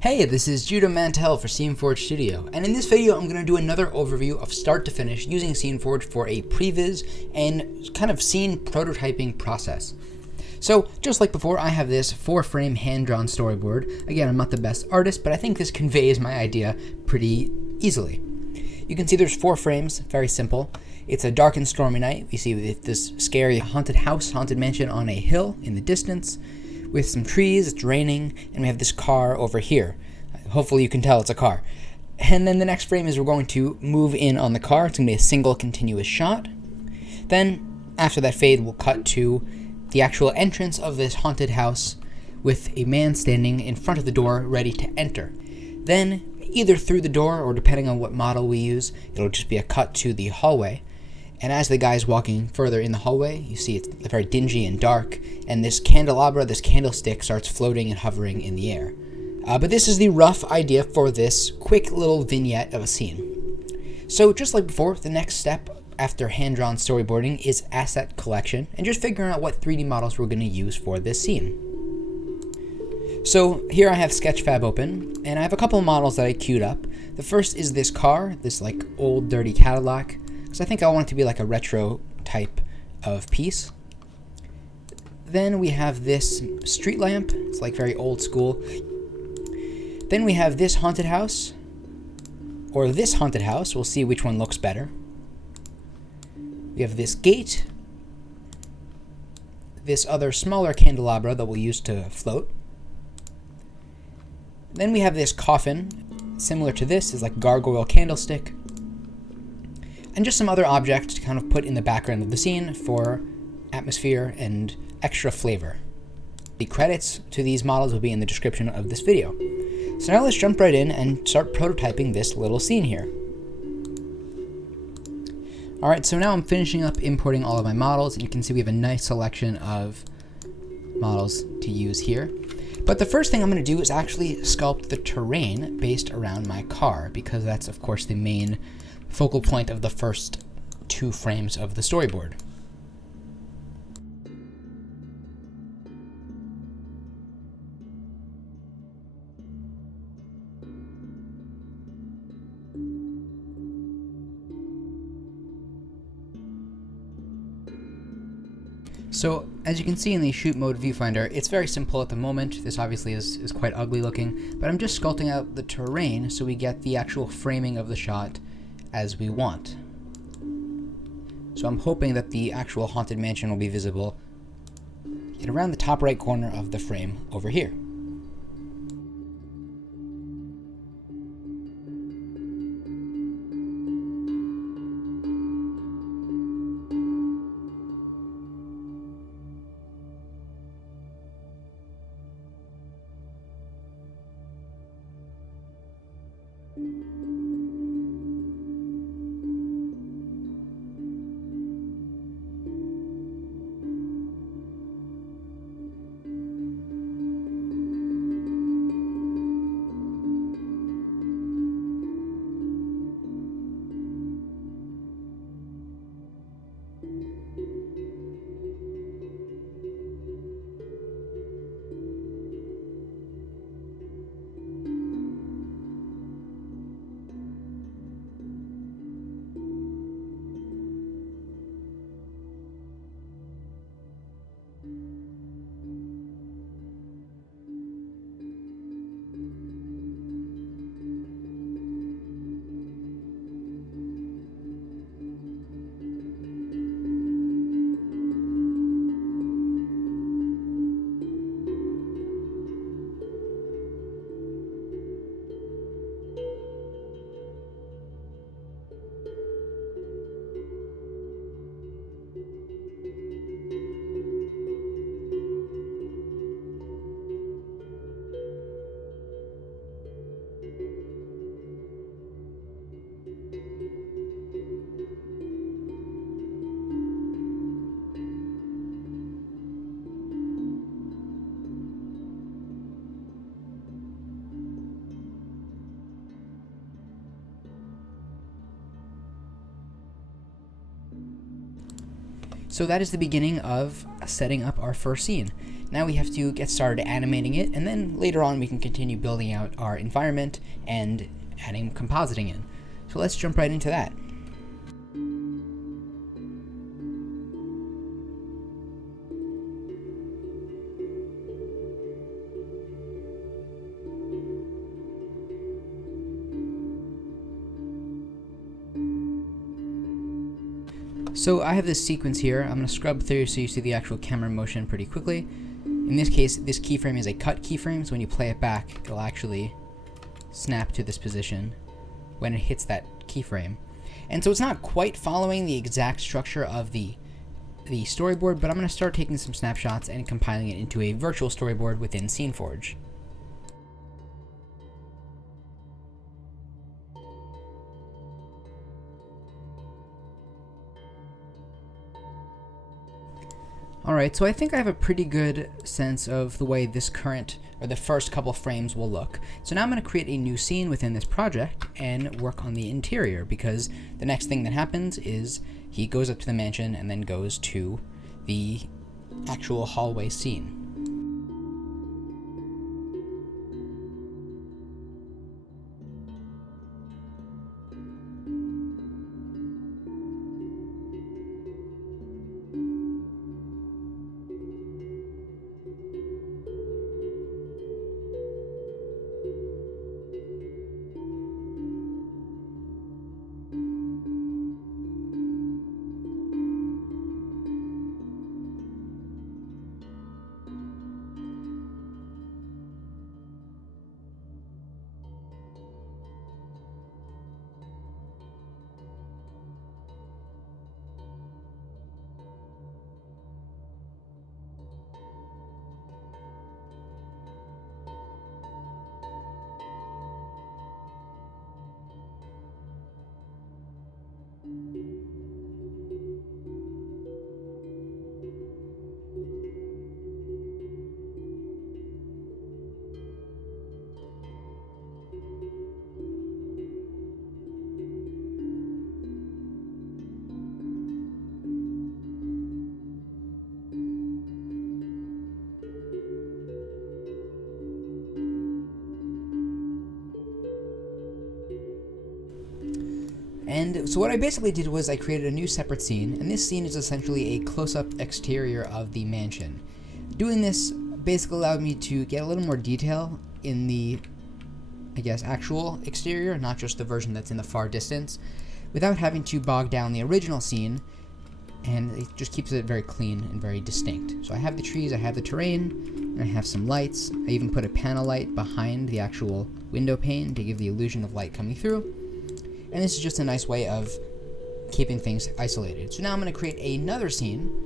Hey, this is Judah Mantell for SceneForge Studio, and in this video I'm going to do another overview of start to finish using SceneForge for a previs and kind of scene prototyping process. So, just like before, I have this 4-frame hand-drawn storyboard. Again, I'm not the best artist, but I think this conveys my idea pretty easily. You can see there's 4 frames, very simple. It's a dark and stormy night. We see this scary haunted house, haunted mansion on a hill in the distance. With some trees, it's raining, and we have this car over here. Hopefully you can tell it's a car. And then the next frame is we're going to move in on the car. It's going to be a single continuous shot. Then, after that fade, we'll cut to the actual entrance of this haunted house with a man standing in front of the door ready to enter. Then, either through the door or depending on what model we use, it'll just be a cut to the hallway. And as the guy's walking further in the hallway, you see it's very dingy and dark, and this candelabra, this candlestick, starts floating and hovering in the air. But this is the rough idea for this quick little vignette of a scene. So just like before, the next step after hand-drawn storyboarding is asset collection, and just figuring out what 3D models we're going to use for this scene. So here I have Sketchfab open, and I have a couple of models that I queued up. The first is this car, this like old dirty Cadillac. So I think I want it to be like a retro type of piece. Then we have this street lamp. It's like very old school. Then we have this haunted house, or this haunted house. We'll see which one looks better. We have this gate, this other smaller candelabra that we'll use to float. Then we have this coffin. Similar to this is like gargoyle candlestick. And just some other objects to kind of put in the background of the scene for atmosphere and extra flavor. The credits to these models will be in the description of this video. So now let's jump right in and start prototyping this little scene here. Alright, so now I'm finishing up importing all of my models, and you can see we have a nice selection of models to use here. But the first thing I'm going to do is actually sculpt the terrain based around my car, because that's of course the main focal point of the first 2 frames of the storyboard. So, as you can see in the shoot mode viewfinder, it's very simple at the moment. This obviously is quite ugly looking, but I'm just sculpting out the terrain so we get the actual framing of the shot as we want. So I'm hoping that the actual haunted mansion will be visible at around the top right corner of the frame over here. So that is the beginning of setting up our first scene. Now we have to get started animating it, and then later on we can continue building out our environment and adding compositing in. So let's jump right into that. So I have this sequence here. I'm going to scrub through so you see the actual camera motion pretty quickly. In this case, this keyframe is a cut keyframe, so when you play it back, it'll actually snap to this position when it hits that keyframe. And so it's not quite following the exact structure of the storyboard, but I'm going to start taking some snapshots and compiling it into a virtual storyboard within SceneForge. Alright, so I think I have a pretty good sense of the way this the first couple frames will look. So now I'm going to create a new scene within this project and work on the interior, because the next thing that happens is he goes up to the mansion and then goes to the actual hallway scene. And so what I basically did was I created a new separate scene, and this scene is essentially a close-up exterior of the mansion. Doing this basically allowed me to get a little more detail in the, actual exterior, not just the version that's in the far distance, without having to bog down the original scene, and it just keeps it very clean and very distinct. So I have the trees, I have the terrain, and I have some lights. I even put a panel light behind the actual window pane to give the illusion of light coming through. And this is just a nice way of keeping things isolated. So now I'm going to create another scene.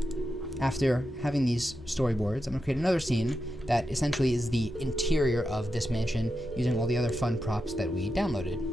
After having these storyboards, I'm going to create another scene that essentially is the interior of this mansion using all the other fun props that we downloaded.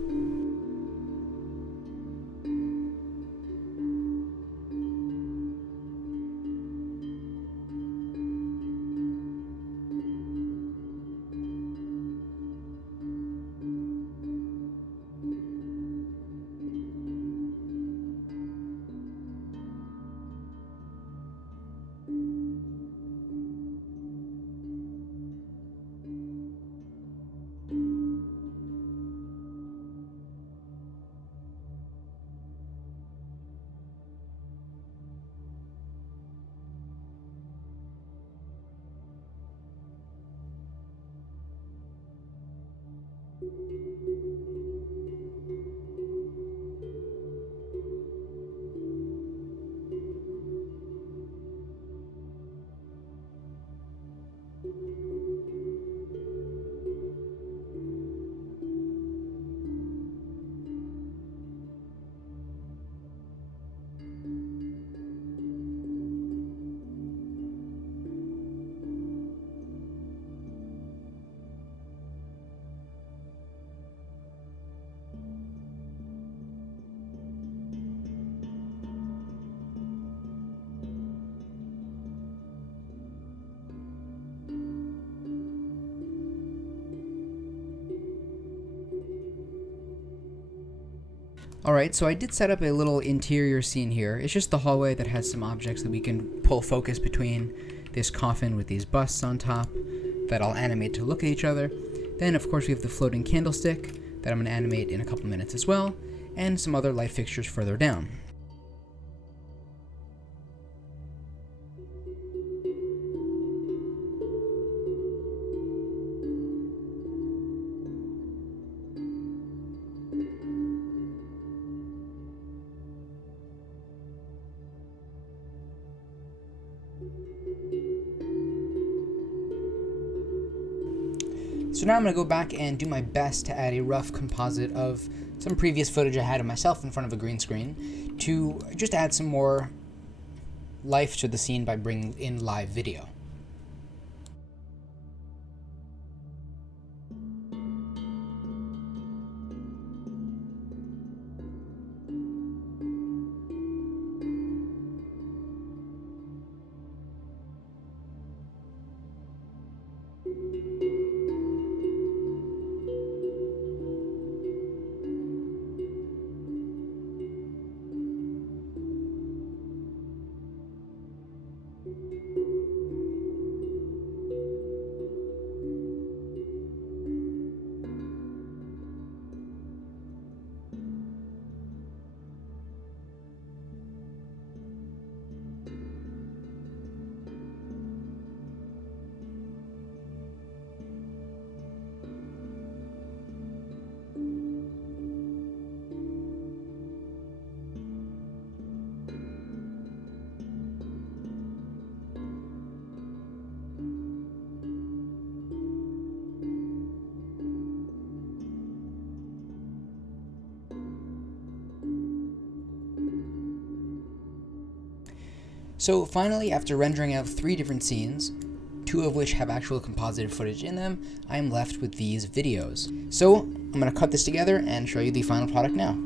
Alright, so I did set up a little interior scene here. It's just the hallway that has some objects that we can pull focus between. this coffin with these busts on top that I'll animate to look at each other. Then, of course, we have the floating candlestick that I'm going to animate in a couple minutes as well, and some other light fixtures further down. So now I'm going to go back and do my best to add a rough composite of some previous footage I had of myself in front of a green screen to just add some more life to the scene by bringing in live video. So finally, after rendering out 3 different scenes, 2 of which have actual composited footage in them, I am left with these videos. So I'm going to cut this together and show you the final product now.